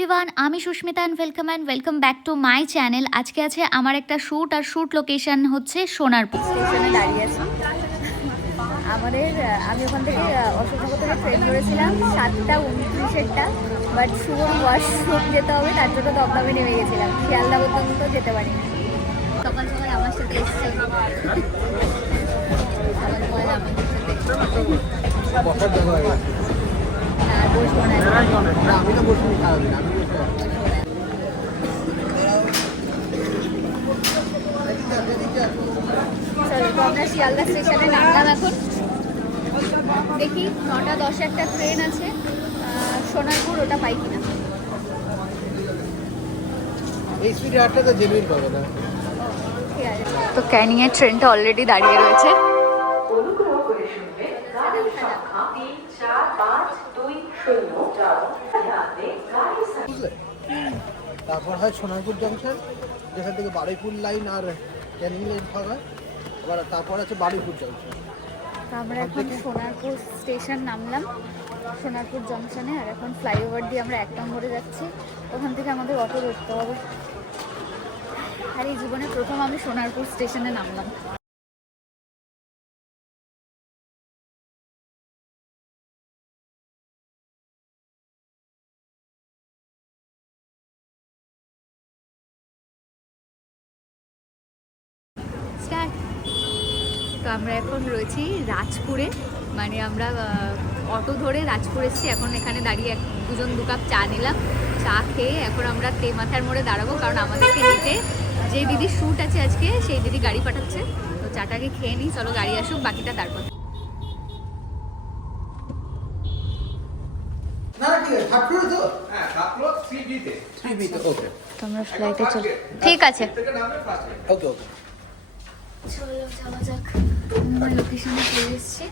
Everyone, আমি Susmita and welcome back to my channel. আজকে আছে আমার একটা শ্যুট, আর শ্যুট লোকেশন হচ্ছে সোনারপুর স্টেশনে দাঁড়িয়ে আছি আমি ওখান থেকে অশোকনগর থেকে ট্রেন ধরেছিলাম 7:29-এরটা, বাট শুভর ওয়াশরুম যেতে হবে, তার জন্য দমদমে নেমে গেছিলাম। শিয়ালদা পর্যন্ত যেতে পারিনি। সকাল সকাল আমার সাথে এসছে বসবো না, আমি তো বসবো না। চলো, তো আমরা শিয়ালদা স্টেশনে নামলাম এখন। দেখি 9:10 একটা ট্রেন আছে সোনারপুর, ওটা পাই কিনা। এই স্পিডে আটটা তো জেনুইন পাবে না। ঠিক আছে, তো ক্যানিংয়ের ট্রেনটা অলরেডি দাঁড়িয়ে রয়েছে। অনুগ্রহ করে শুনবেন গাড়ি সংখ্যা 3-4-5-2-0 বুঝলে? তারপর হয় সোনারপুর জংশন, যেখান থেকে বারুইপুর লাইন আর ক্যানিং লাইন ভাগ, আবার তারপর আছে বারুইপুর জংশন। তো আমরা এখন সোনারপুর স্টেশন নামলাম, সোনারপুর জংশনে। আর এখন ফ্লাইওভার দিয়ে আমরা 1 নম্বরে যাচ্ছি, ওখান থেকে আমাদের অটো ধরতে হবে। আর এই জীবনে প্রথম আমি সোনারপুর স্টেশনে নামলাম। তো আমরা এখন রয়েছি রাজপুরে, মানে আমরা অটো ধরে রাজপুর এসেছি। এখন এখানে দাঁড়িয়ে দুজন 2 কাপ চা নিলাম। চা খেয়ে এখন আমরা তেমাথার মোড়ে দাঁড়াবো, কারণ আমাদেরকে নিতে যে দিদির শ্যুট আছে আজকে, সেই দিদি গাড়ি পাঠাচ্ছে। তো চাটাকে খেয়ে নিই, চলো গাড়ি আসুক, বাকিটা তারপর। তো আমরা ফ্লাইটে চল, ঠিক আছে, ওকে ওকে। চলো যাওয়া যাক। আমার লোকেশনে চলে এসেছি,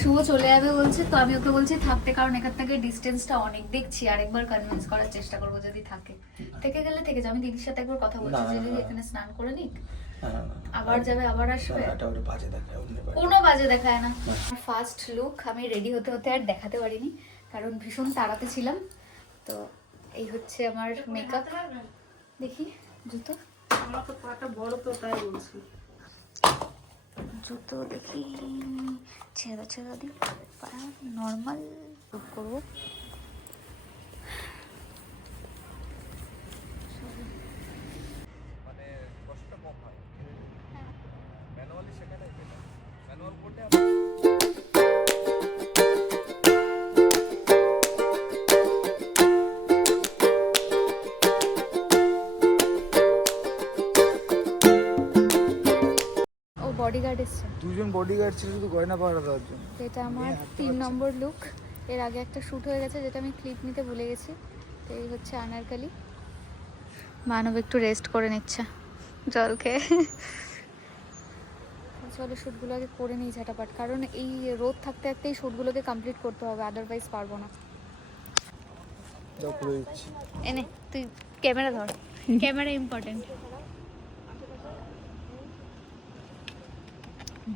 শুভ চলে যাবে বলছে, তো আমি ওকে বলছি থাকতে, কারণ এখান থেকে ডিস্টেন্সটা অনেক দেখছি। আরেকবার কনভিন্স করার চেষ্টা করবো, যদি থেকে গেলে থেকে যাবে। আমি দিদির সাথে একবার কথা বলছি যে দিদি এখানে স্নান করে নিক, আবার যাবে আবার আসবে, কোনো বাজে দেখায় না। ফার্স্ট লুক, আমি রেডি হতে হতে আর দেখাতে পারিনি, কারণ ভীষণ তাড়াতে ছিলাম। তো এই হচ্ছে আমার মেকআপ। দেখি জুতো, আমার তো পাটা বড়, তো তাই বলছি। জুতো দেখি, ছেঁড়া দিই, নর্মাল লুক করবো। বডিগার্ড এসছে, দুজন বডিগার্ড ছিল শুধু গয়না পাহারা দেওয়ার জন্য। এটা আমার 3 নম্বর লুক। এর আগে একটা শ্যুট হয়ে গেছে, যেটা আমি ক্লিপ নিতে ভুলে গেছি। তো এই হচ্ছে আনারকালি। মানব একটু রেস্ট করে নিচ্ছে জল খেয়ে। চলো শ্যুটগুলো আগে করে নিই ঝাটাপাট, কারণ এই রোদ থাকতে থাকতে এই শ্যুটগুলোকে কমপ্লিট করতে হবে, আদারওয়াইজ পারবো না। এনে তুই ক্যামেরা ধর, ক্যামেরা ইম্পর্টেন্ট।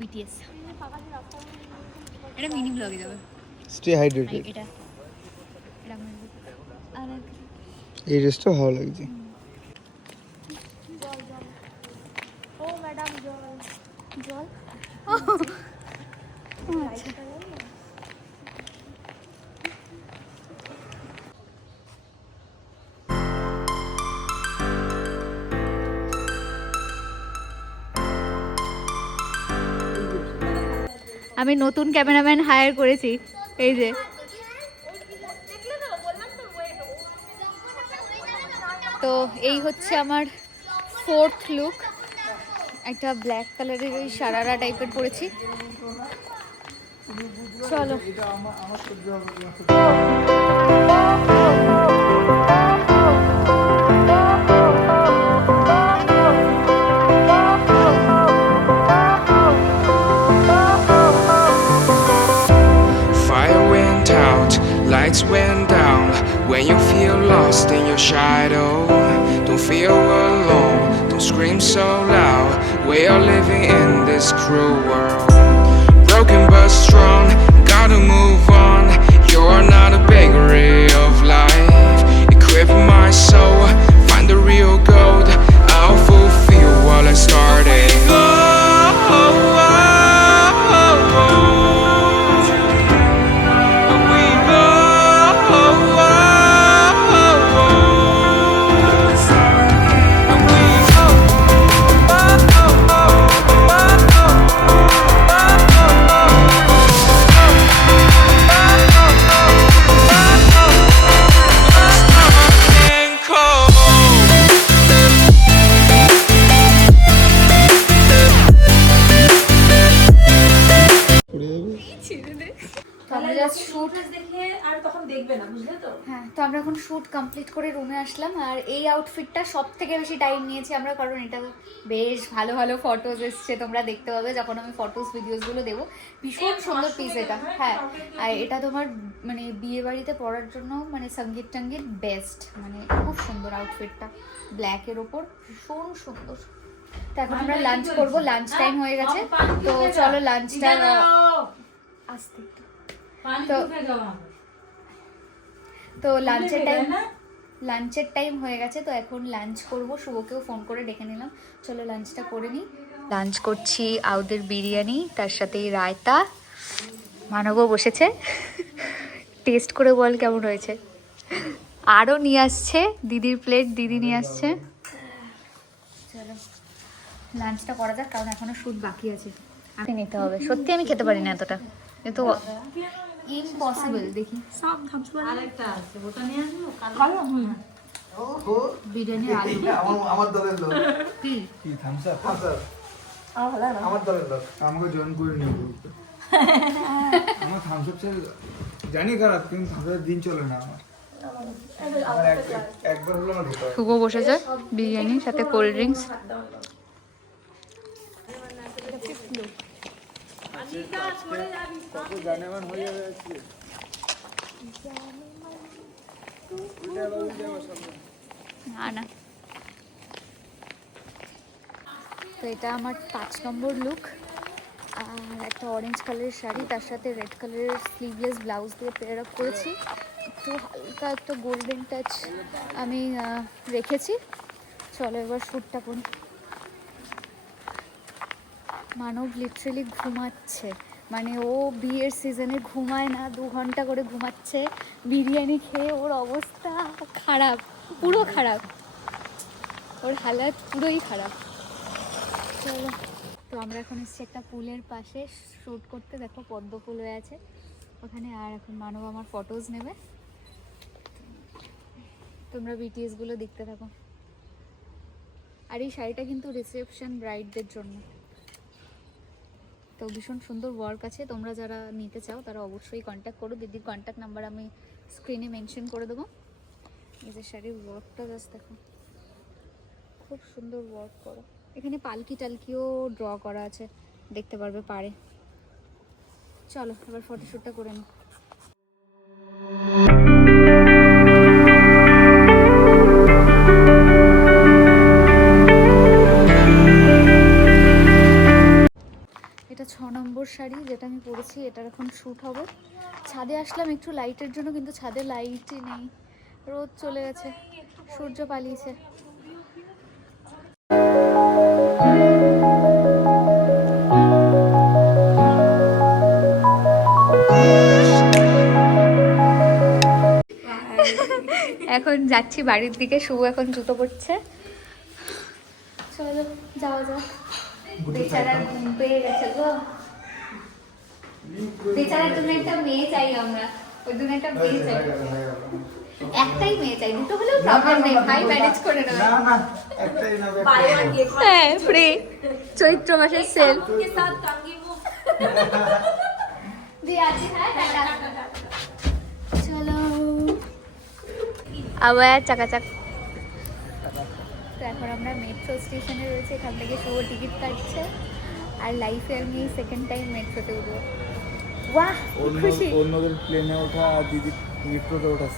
বিটিএস এটা মিনি ব্লগে যাবে। Stay hydrated. এটা এই ড্রেসটা ভালো লাগছে। ও ম্যাডাম জল আচ্ছা। আমি নতুন ক্যামেরাম্যান হায়ার করেছি, এই যে। তো এই হচ্ছে আমার 4th লুক। একটা ব্ল্যাক কালারের ওই সারারা টাইপের পরেছি। চলো lights went down when you feel lost in your shadow. Don't feel alone, don't scream so loud. We are living in this cruel world. Broken but strong, gotta move on. You're not a bakery of life. Equip my soul. Find the real gold, I'll fulfill what I started. তো আমরা just shoot দেখে আর তখন দেখবে না, বুঝলে তো? হ্যাঁ, তো আমরা এখন শ্যুট কমপ্লিট করে রুমে আসলাম। আর এই আউটফিটটা সব থেকে বেশি টাইম নিয়েছি আমরা, কারণ এটা বেশ ভালো ভালো ফটোজ এসছে, তোমরা দেখতে পাবে যখন আমি ফটোস ভিডিওসগুলো দেবো। ভীষণ সুন্দর পিস এটা। হ্যাঁ, আর এটা তোমার মানে বিয়ে বাড়িতে পরার জন্য মানে সঙ্গীত টঙ্গীত বেস্ট, মানে খুব সুন্দর আউটফিটটা, ব্ল্যাকের ওপর ভীষণ সুন্দর। তো এখন আমরা লাঞ্চ করবো, লাঞ্চ টাইম হয়ে গেছে। তো চলো লাঞ্চটা আসতে তো লাঞ্চের টাইম হয়ে গেছে। তো এখন লাঞ্চ করব, শুভকেও ফোন করে ডেকে নিলাম, চলো লাঞ্চটা করে নিই। লাঞ্চ করছি আউদের বিরিয়ানি, তার সাথে রায়তা। মানবও বসেছে, টেস্ট করে বল কেমন হয়েছে। আরও নিয়ে আসছে দিদির প্লেট, দিদি নিয়ে আসছে। চলো লাঞ্চটা করা যাক, কারণ এখনো শুট বাকি আছে, আমি নিতে হবে। সত্যি আমি খেতে পারি না এতটা, কিন্তু ইম্পসিবল। দেখি আরেকটা আছে, ওটা নিয়ে আসবো কালো। বিরিয়ানি আলু আমার দলের লোক কি কি থামস আপ আমার দলের লোক আমাকে জয়েন করে নিয়ে গ্রুপে। আমার থামস আপ জানি খারাপ, কিন্তু থামস আপ দিন চলে না আমার। একবার হলো আমার ঢোকা। শুভ বসেছে বিরিয়ানির সাথে কোল্ড ড্রিঙ্কস। না তো এটা আমার 5 নম্বর লুক। আর একটা অরেঞ্জ কালারের শাড়ি, তার সাথে রেড কালারের স্লিভলেস ব্লাউজ দিয়ে পেয়ার আপ করেছি। একটু হালকা একটা গোল্ডেন টাচ আমি রেখেছি। চলো এবার শ্যুটটা করি। মানব লিটারেলি ঘুমাচ্ছে, মানে ও বিয়ের সিজনে ঘুমায় না, 2 ঘন্টা করে ঘুমাচ্ছে। বিরিয়ানি খেয়ে ওর অবস্থা খারাপ, পুরো খারাপ, ওর হালাত পুরোই খারাপ। চলো, তো আমরা এখন এসেছি একটা পুলের পাশে শ্যুট করতে। দেখো পদ্ম ফুল হয়ে আছে ওখানে। আর এখন মানব আমার ফটোজ নেবে, তোমরা বিটিএসগুলো দেখতে থাকো। আর এই শাড়িটা কিন্তু রিসেপশন ব্রাইডদের জন্য, তো ভীষণ সুন্দর ওয়ার্ক আছে। তোমরা যারা নিতে চাও তারা অবশ্যই কন্ট্যাক্ট করো, দিদির কন্ট্যাক্ট নাম্বার আমি স্ক্রিনে মেনশন করে দেবো। এই যে শাড়ির ওয়ার্কটা জাস্ট দেখো, খুব সুন্দর ওয়ার্ক করো। এখানে পালকি টালকিও ড্র করা আছে, দেখতে পারবে পারে। চলো এবার ফটোশ্যুটটা করে নিই। এটা 6 নম্বর শাড়ি যেটা আমি পরেছি, এটার এখন শ্যুট হবে। ছাদে আসলাম একটু লাইটের জন্য, কিন্তু ছাদে লাইটই নেই, রোদ চলে গেছে, সূর্য পালিয়েছে। এখন যাচ্ছি বাড়ির দিকে, শুভ এখন জুতো পরছে। চলো যাওয়া যাক। বেচারার ঘুম পেয়ে গেছে গো, বেচারার জন্য একটা মেয়ে চাই আমরা, ওর জন্য একটা মেয়ে চাই, একটাই মেয়ে চাই, দুটো হলেও প্রবলেম নেই, ভাই ম্যানেজ করে নেবে। না না একটাই না, হ্যাঁ ফ্রি, চৈত্র মাসের সেল দিয়ে আছে। হ্যাঁ টাটা, চলো আবার চাকাচাক। তো এখন আমরা মেট্রো স্টেশনে রয়েছে, এখান থেকে শুভ টিকিট কাটছে। আর লাইফে আমি এই সেকেন্ড টাইম মেট্রোতে উঠবো। বাহ খুশি, অন্যদের প্লেনে ওঠা আর দিদি মেট্রোতে ওঠা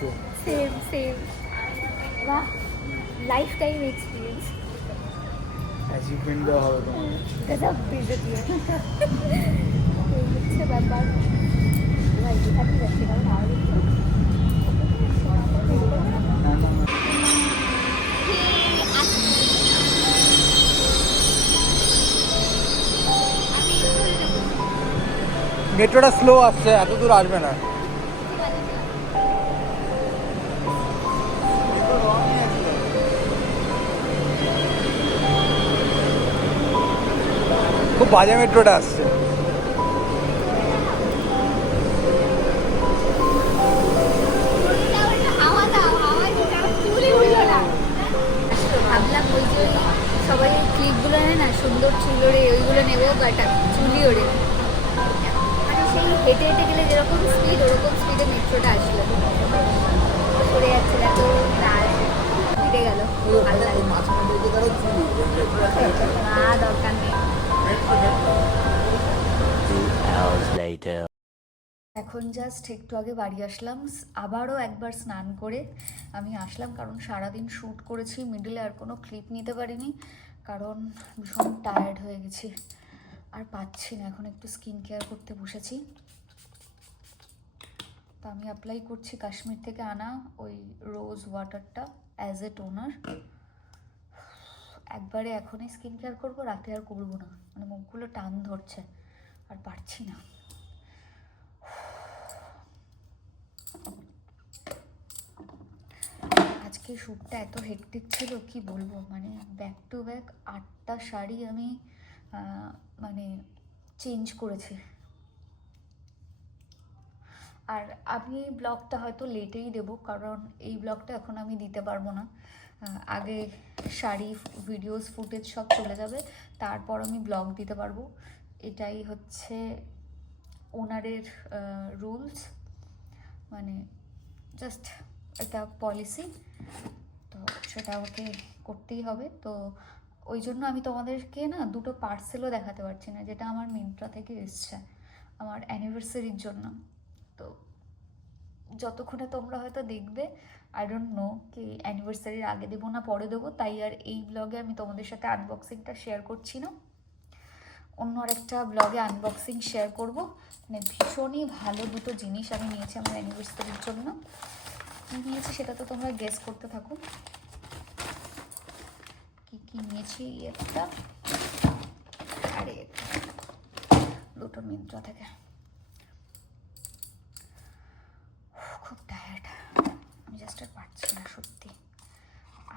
সেম সেম। বাহ লাইফ টাইম এক্সপিরিয়েন্স, অ্যাচিভমেন্ট দেওয়া হবে তোমাকে। গজব বেজতি এই হচ্ছে ব্যাপার। ভাই কোথায় যাচ্ছি, কারণ না না মেট্রোটা স্লো আসছে, এত দূর আসবে না। খুব বাজে মেট্রোটা আসছে। ভাবলাম ওই যে সবাই ক্লিপগুলো নেয় না, সুন্দর চুল ওড়ে, ওইগুলো নেবো, বাট চুলই ওড়ে। মানে সেই হেঁটে হেঁটে গেলে যেরকম স্পিড, ওরকম স্পিডে মেট্রোটা আসলো, সরে যাচ্ছে, এত ফিরে গেল। ভালো লাগে না, দরকার নেই। এখন জাস্ট একটু আগে বাড়ি আসলাম, আবারও একবার স্নান করে আমি আসলাম, কারণ সারাদিন শ্যুট করেছি, মিডলে আর কোনো ক্লিপ নিতে পারিনি, কারণ ভীষণ টায়ার্ড হয়ে গেছি, আর পাচ্ছি না। এখন একটু স্কিন কেয়ার করতে বসেছি। তো আমি অ্যাপ্লাই করছি কাশ্মীর থেকে আনা ওই রোজ ওয়াটারটা অ্যাজ এ টোনার। একবারে এখনই স্কিন কেয়ার করবো, রাতে আর করবো না, মানে মুখগুলো টান ধরছে আর পারছি না। আজকে শ্যুটটা এত হেক্টিক ছিল কি বলবো, মানে ব্যাক টু ব্যাক 8টা শাড়ি আমি মানে চেঞ্জ করেছি। আর আমি ব্লগটা হয়তো লেটেই দেবো, কারণ এই ব্লগটা এখন আমি দিতে পারবো না। আগে শাড়ি ভিডিওস ফুটেজ সব চলে যাবে, তারপর আমি ব্লগ দিতে পারবো। এটাই হচ্ছে ওনারের রুলস, মানে জাস্ট এটা পলিসি, তো সেটা ওকে করতেই হবে। তো ওই জন্য আমি তোমাদেরকে না দুটো পার্সেলও দেখাতে পারছি না, যেটা আমার মিন্ত্রা থেকে এসছে আমার অ্যানিভার্সারির জন্য। তো যতক্ষণে তোমরা হয়তো দেখবে, আই ডোন্ট নো কি অ্যানিভার্সারির আগে দেবো না পরে দেবো, তাই আর এই ব্লগে আমি তোমাদের সাথে আনবক্সিংটা শেয়ার করছি না। অন্য আরেকটা ব্লগে আনবক্সিং শেয়ার করব। মানে ভীষণই ভালো দুটো জিনিস আমি নিয়েছি আমার অ্যানিভার্সারির জন্য। কী নিয়েছি সেটা তো তোমরা গেস করতে থাকো, কী কী নিয়েছি। একটা আরে দুটো মিন্ত্রা থেকে। খুব টায়ার্ড, আমি জাস্ট আর পারছি না সত্যি,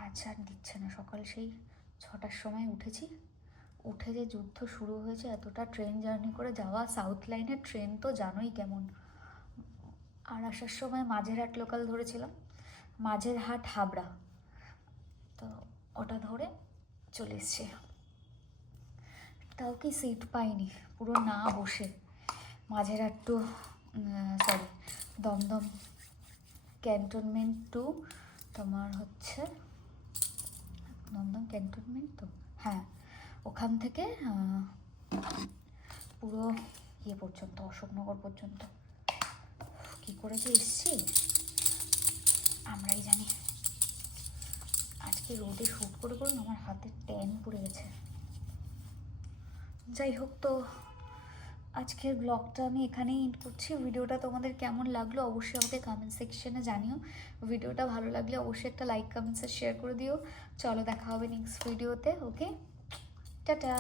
আজ আর দিচ্ছে না। সকাল সেই 6টার সময় উঠেছি, উঠে যে যুদ্ধ শুরু হয়েছে, এতটা ট্রেন জার্নি করে যাওয়া, সাউথ লাইনের ট্রেন তো জানোই কেমন। আর আসার সময় মাঝেরহাট লোকাল ধরেছিলাম, মাঝেরহাট হাবড়া, তো ওটা ধরে চলে এসছে। তাও কি সিট পাইনি, পুরো না বসে Majerhat to sorry Dumdum cantonment to তোমার হচ্ছে দমদম ক্যান্টনমেন্ট, তো হ্যাঁ ওখান থেকে পুরো ইয়ে পর্যন্ত, অশোকনগর পর্যন্ত। কী করে যে এসছি আমরাই জানি। আজকে রোদে শ্যুট করে করুন আমার হাতে ট্যান পড়ে গেছে। যাই হোক, তো আজকের ব্লগটা আমি এখানেই এন্ড করছি। ভিডিওটা তোমাদের কেমন লাগলো অবশ্যই আমাকে কমেন্ট সেকশনে জানিও। ভিডিওটা ভালো লাগলে অবশ্যই একটা লাইক কমেন্টস শেয়ার করে দিও। চলো দেখা হবে নেক্সট ভিডিওতে। ওকে, টাটা।